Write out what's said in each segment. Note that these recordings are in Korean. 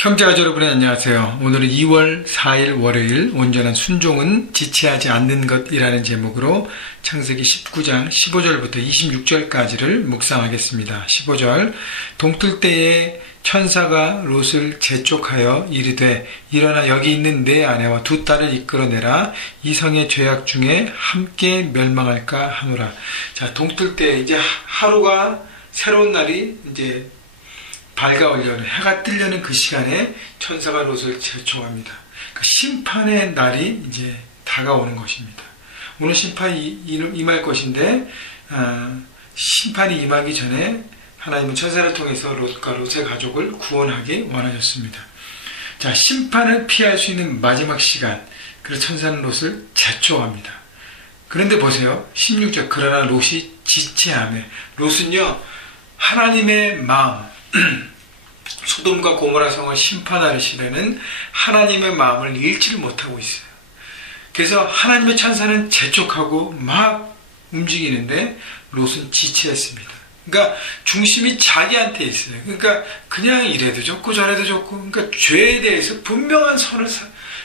형제가족 여러분 안녕하세요. 오늘은 2월 4일 월요일 온전한 순종은 지체하지 않는 것이라는 제목으로 창세기 19장 15절부터 26절까지를 묵상하겠습니다. 15절 동틀 때에 천사가 롯을 재촉하여 이르되 일어나 여기 있는 내 아내와 두 딸을 이끌어내라. 이 성의 죄악 중에 함께 멸망할까 하노라. 자, 동틀 때 이제 하루가 새로운 날이 이제 밝아오려는 해가 뜨려는 그 시간에 천사가 롯을 재촉합니다. 그 심판의 날이 이제 다가오는 것입니다. 오늘 심판이 임할 것인데 심판이 임하기 전에 하나님은 천사를 통해서 롯과 롯의 가족을 구원하기 원하셨습니다. 자, 심판을 피할 수 있는 마지막 시간, 그래서 천사는 롯을 재촉합니다. 그런데 보세요. 16절 그러나 롯이 지체하며, 롯은요 하나님의 마음 소돔과 고모라 성을 심판하시려는 하나님의 마음을 잃지를 못하고 있어요. 그래서 하나님의 천사는 재촉하고 막 움직이는데 롯은 지체했습니다. 그러니까 중심이 자기한테 있어요. 그러니까 그냥 이래도 좋고 저래도 좋고, 그러니까 죄에 대해서 분명한 선을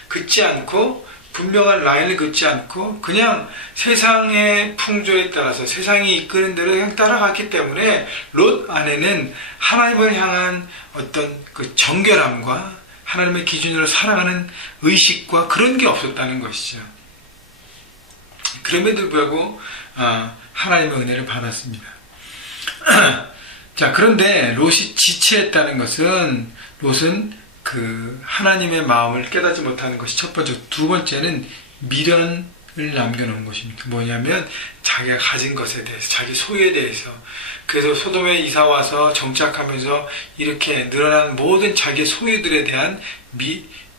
긋지 않고 분명한 라인을 긋지 않고 그냥 세상의 풍조에 따라서 세상이 이끄는 대로 그냥 따라갔기 때문에 롯 안에는 하나님을 향한 어떤 그 정결함과 하나님의 기준으로 살아가는 의식과 그런 게 없었다는 것이죠. 그럼에도 불구하고 하나님의 은혜를 받았습니다. 자, 그런데 롯이 지체했다는 것은 롯은 그 하나님의 마음을 깨닫지 못하는 것이 첫 번째. 두 번째는 미련을 남겨놓은 것입니다. 뭐냐면 자기가 가진 것에 대해서, 자기 소유에 대해서. 그래서 소돔에 이사와서 정착하면서 이렇게 늘어난 모든 자기의 소유들에 대한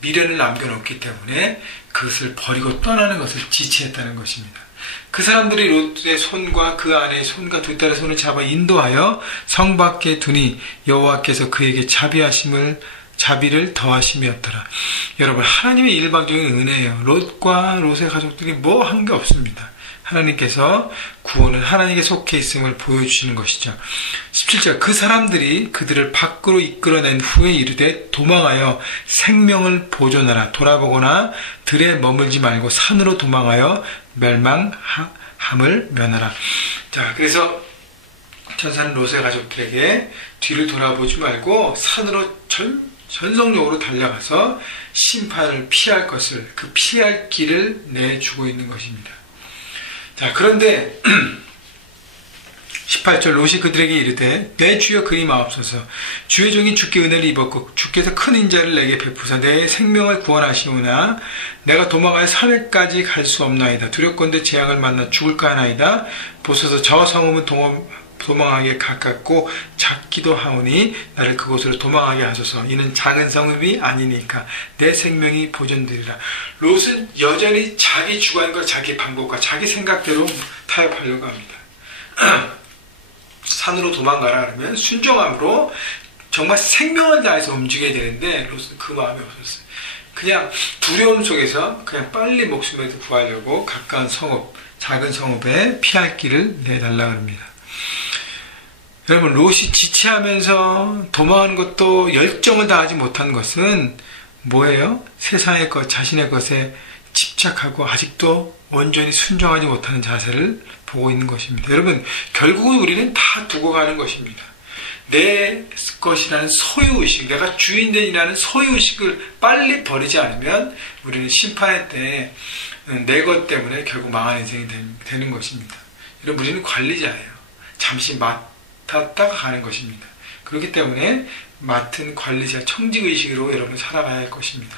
미련을 남겨놓기 때문에 그것을 버리고 떠나는 것을 지체했다는 것입니다. 그 사람들이 롯의 손과 그 아내의 손과 두 딸의 손을 잡아 인도하여 성 밖에 두니 여호와께서 그에게 자비를 더하심이었더라. 여러분, 하나님의 일방적인 은혜예요. 롯과 롯의 가족들이 뭐 한 게 없습니다. 하나님께서 구원은 하나님께 속해 있음을 보여주시는 것이죠. 17절 그 사람들이 그들을 밖으로 이끌어낸 후에 이르되 도망하여 생명을 보존하라. 돌아보거나 들에 머물지 말고 산으로 도망하여 멸망함을 면하라. 자, 그래서 천사는 롯의 가족들에게 뒤를 돌아보지 말고 산으로 전속력으로 달려가서 심판을 피할 것을, 그 피할 길을 내주고 있는 것입니다. 자, 그런데 18절 롯이 그들에게 이르되 내 주여 그리 마옵소서. 주의 종이 주께 은혜를 입었고 주께서 큰 인자를 내게 베푸사 내 생명을 구원하시오나 내가 도망하여 산에까지 갈 수 없나이다. 두렵건대 재앙을 만나 죽을까 하나이다. 보소서 저 성읍은 도망하기에 가깝고 작기도 하오니 나를 그곳으로 도망하게 하소서. 이는 작은 성읍이 아니니까 내 생명이 보존되리라. 롯은 여전히 자기 주관과 자기 방법과 자기 생각대로 타협하려고 합니다. 산으로 도망가라 그러면 순종함으로 정말 생명을 다해서 움직여야 되는데 롯은 그 마음이 없었어요. 그냥 두려움 속에서 그냥 빨리 목숨에도 구하려고 가까운 성읍, 작은 성읍에 피할 길을 내달라 합니다. 여러분, 롯이 지체하면서 도망하는 것도 열정을 다하지 못한 것은 뭐예요? 세상의 것, 자신의 것에 집착하고 아직도 온전히 순종하지 못하는 자세를 보고 있는 것입니다. 여러분, 결국은 우리는 다 두고 가는 것입니다. 내 것이라는 소유의식, 내가 주인이라는 소유의식을 빨리 버리지 않으면 우리는 심판의 때에 내 것 때문에 결국 망한 인생이 되는 것입니다. 여러분, 우리는 관리자예요. 잠시 맡았다가 가는 것입니다. 그렇기 때문에 맡은 관리자, 청직의식으로 여러분 살아가야 할 것입니다.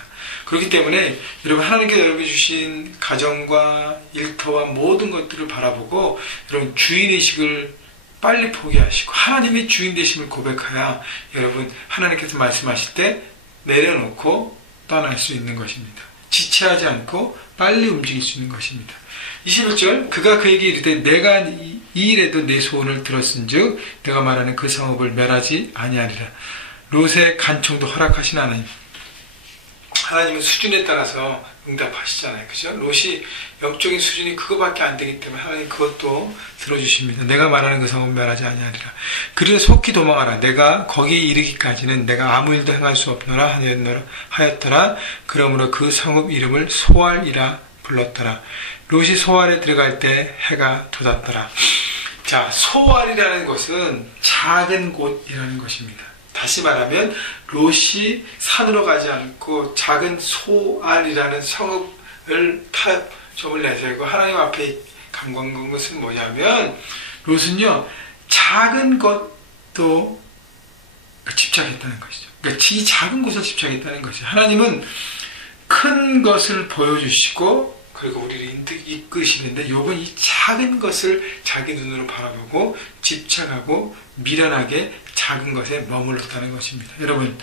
그렇기 때문에 여러분, 하나님께서 여러분이 주신 가정과 일터와 모든 것들을 바라보고 여러분 주인의식을 빨리 포기하시고 하나님의 주인 되심을 고백해야 여러분 하나님께서 말씀하실 때 내려놓고 떠날 수 있는 것입니다. 지체하지 않고 빨리 움직일 수 있는 것입니다. 21절 그가 그에게 이르되 내가 이 일에도 내 소원을 들었은즉 내가 말하는 그 성읍을 멸하지 아니하리라. 롯의 간청도 허락하신 하나님. 하나님은 수준에 따라서 응답하시잖아요. 그죠? 롯이 영적인 수준이 그거밖에 안 되기 때문에 하나님 그것도 들어주십니다. 내가 말하는 그 성은 멸하지 아니하리라. 그래서 속히 도망하라. 내가 거기에 이르기까지는 내가 아무 일도 행할 수 없노라 하였더라. 그러므로 그 성읍 이름을 소알이라 불렀더라. 롯이 소알에 들어갈 때 해가 돋았더라. 자, 소알이라는 것은 작은 곳이라는 것입니다. 다시 말하면 롯이 산으로 가지 않고 작은 소알이라는 성읍을 타점을 내세우고 하나님 앞에 간구한 것은 뭐냐면 롯은요 작은 것도 집착했다는 것이죠. 그러니까 이 작은 것을 집착했다는 것이죠. 하나님은 큰 것을 보여주시고 그리고 우리를 이끄시는데 욥은 이 작은 것을 자기 눈으로 바라보고 집착하고 미련하게 작은 것에 머물렀다는 것입니다. 여러분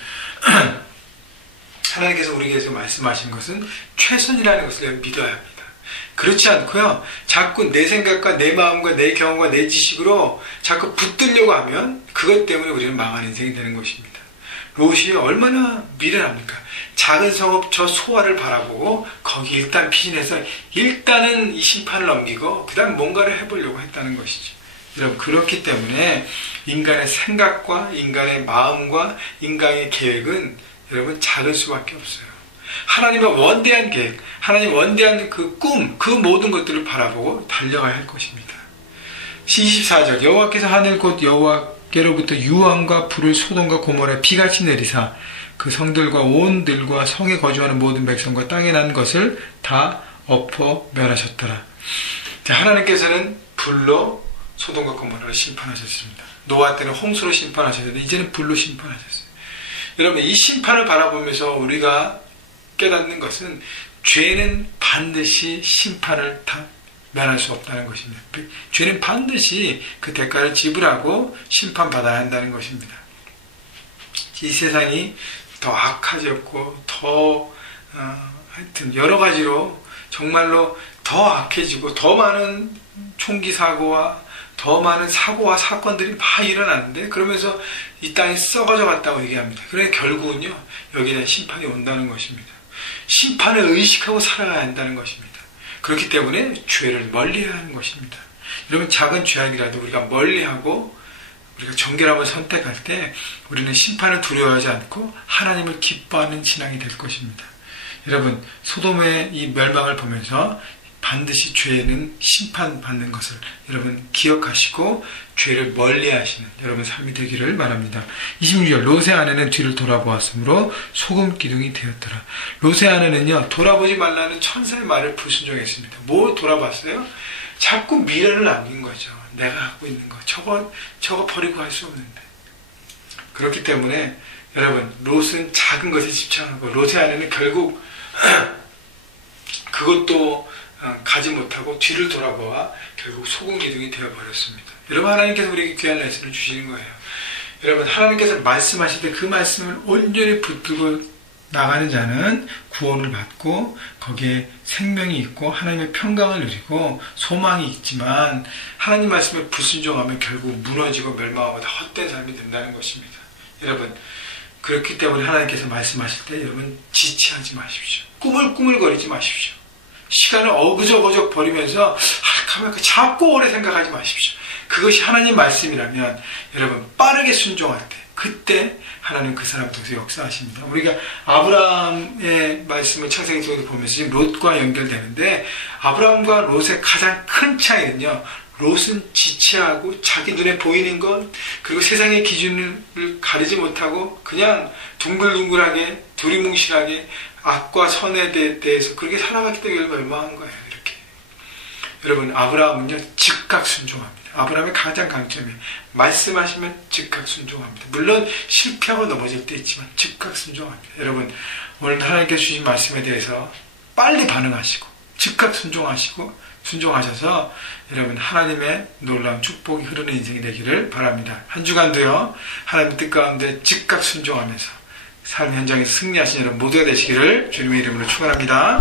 하나님께서 우리에게 말씀하신 것은 최선이라는 것을 믿어야 합니다. 그렇지 않고요 자꾸 내 생각과 내 마음과 내 경험과 내 지식으로 자꾸 붙들려고 하면 그것 때문에 우리는 망한 인생이 되는 것입니다. 롯이 얼마나 미련합니까? 작은 성읍 저 소알을 바라보고 거기 일단 피신해서 일단은 이 심판을 넘기고 그 다음 뭔가를 해보려고 했다는 것이죠. 여러분 그렇기 때문에 인간의 생각과 인간의 마음과 인간의 계획은 여러분 작을 수밖에 없어요. 하나님의 원대한 계획, 하나님 원대한 그 꿈, 그 모든 것들을 바라보고 달려가야 할 것입니다. 24절 여호와께서 하늘 곧 여호와께로부터 유황과 불을 소돔과 고모라에 비같이 내리사 그 성들과 온 들과 성에 거주하는 모든 백성과 땅에 난 것을 다 엎어 멸하셨더라. 자, 하나님께서는 불로 소돔과 고모라를 심판하셨습니다. 노아 때는 홍수로 심판하셨는데 이제는 불로 심판하셨어요. 여러분 이 심판을 바라보면서 우리가 깨닫는 것은 죄는 반드시 심판을 다 면할 수 없다는 것입니다. 죄는 반드시 그 대가를 지불하고 심판받아야 한다는 것입니다. 이 세상이 더 악해졌고 더 하여튼 여러 가지로 정말로 더 악해지고 더 많은 총기 사고와 더 많은 사고와 사건들이 막 일어나는데 그러면서 이 땅이 썩어져 갔다고 얘기합니다. 그러니까 결국은요 여기에 대한 심판이 온다는 것입니다. 심판을 의식하고 살아가야 한다는 것입니다. 그렇기 때문에 죄를 멀리해야 하는 것입니다. 여러분 작은 죄악이라도 우리가 멀리하고 우리가 정결함을 선택할 때 우리는 심판을 두려워하지 않고 하나님을 기뻐하는 신앙이 될 것입니다. 여러분 소돔의 이 멸망을 보면서 반드시 죄는 심판받는 것을 여러분 기억하시고 죄를 멀리하시는 여러분 삶이 되기를 바랍니다. 26절 롯의 아내는 뒤를 돌아보았으므로 소금 기둥이 되었더라. 롯의 아내는요 돌아보지 말라는 천사의 말을 불순종했습니다. 뭐 돌아봤어요? 자꾸 미련을 남긴 거죠. 내가 하고 있는 거 저거 버리고 할 수 없는데. 그렇기 때문에 여러분 롯은 작은 것에 집착하고 롯의 아내는 결국 그것도 가지 못하고 뒤를 돌아보아 결국 소금 기둥이 되어버렸습니다. 여러분 하나님께서 우리에게 귀한 레슨을 주시는 거예요. 여러분 하나님께서 말씀하실 때 그 말씀을 온전히 붙들고 나가는 자는 구원을 받고 거기에 생명이 있고 하나님의 평강을 누리고 소망이 있지만 하나님 말씀에 불순종하면 결국 무너지고 멸망하고 다 헛된 삶이 된다는 것입니다. 여러분 그렇기 때문에 하나님께서 말씀하실 때 여러분 지체하지 마십시오. 꾸물꾸물거리지 마십시오. 시간을 어그저그저 버리면서 할까 자꾸 오래 생각하지 마십시오. 그것이 하나님 말씀이라면 여러분 빠르게 순종할 때 그때 하나님 그 사람 통해서 역사하십니다. 우리가 아브라함의 말씀을 창세기 속에서 보면서 지금 롯과 연결되는데 아브라함과 롯의 가장 큰 차이는요. 롯은 지체하고 자기 눈에 보이는 것 그리고 세상의 기준을 가리지 못하고 그냥 둥글둥글하게 두리뭉실하게 악과 선에 대해서 그렇게 살아갔기 때문에 멸망한 거예요. 이렇게 여러분 아브라함은요 즉각 순종합니다. 아브라함의 가장 강점이 말씀하시면 즉각 순종합니다. 물론 실패하고 넘어질 때 있지만 즉각 순종합니다. 여러분 오늘 하나님께서 주신 말씀에 대해서 빨리 반응하시고 즉각 순종하셔서 여러분 하나님의 놀라운 축복이 흐르는 인생이 되기를 바랍니다. 한 주간도요 하나님의 뜻 가운데 즉각 순종하면서 삶 현장에서 승리하신 여러분 모두가 되시기를 주님의 이름으로 축원합니다.